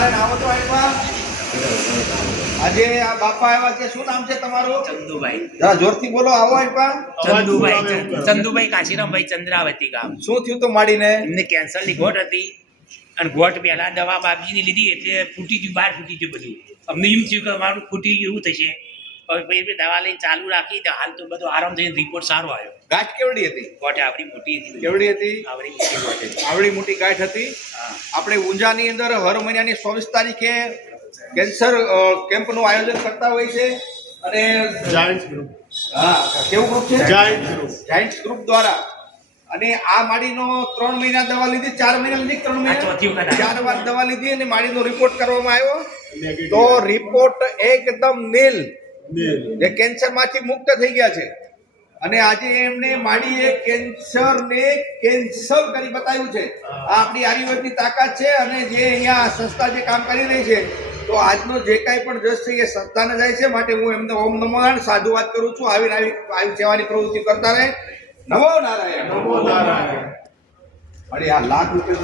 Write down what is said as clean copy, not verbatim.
નારાયણ આવો તો આવ્યા આજે આ બાપા આવ્યા છે શું નામ છે તમારું ચંદુભાઈ જરા જોરથી બોલો આવો આવ્યા ચંદુભાઈ કાશીરામભાઈ ચંદ્રાવતી ગામ શું થયું તો માડીને એમને કેન્સરની ગોઠ હતી અને ગોઠ પહેલા દવા બાપજીની લીધી એટલે ફૂટી ગયું બહાર ફૂટી ગયું બધું અમને એમ થયું કે અમારું ફૂટી ગયું એવું થશે પછી દવા લઈને ચાલુ રાખી તો હાલ તો બધો આરામ થઈને રિપોર્ટ સારો આવ્યો ગાંઠ કેવડી હતી ગોઠ આવડી મોટી હતી કેવડી હતી આવડી મોટી ગોઠ હતી આવડી મોટી ગાંઠ હતી હા આપણે ઊંઝાની અંદર હર મહિનાની 24 તારીખે કેન્સર કેમ્પનું આયોજન કરતા હોય છે અને હા કેવું ગ્રુપ છે જાયન્ટ્સ ગ્રુપ દ્વારા અને આ માડીનો 3 મહિના દવા લીધી 4 મહિના લીધી 3 મહિના ચોથી વખત 4 વાર દવા લીધી અને માડીનો રિપોર્ટ કરવામાં આવ્યો તો રિપોર્ટ એકદમ નીલ જે કેન્સર માંથી મુક્ત થઈ ગયા છે અને આજે એમને માડીએ કેન્સરને કેન્સર કરી બતાવ્યું છે આ આપણી આયુર્વેદની તાકાત છે અને જે અહીંયા સંસ્થા જે કામ કરી રહી છે તો આજનો જે કાંઈ પણ જશ છે એ સંસ્થાને જાય છે માટે હું એમને ઓમ નમો નારાયણ સાધુવાદ કરું છું આવી સેવાની પ્રવૃત્તિ કરતા રહે નમો નારાયણ. અરે આ લાખ રૂપિયા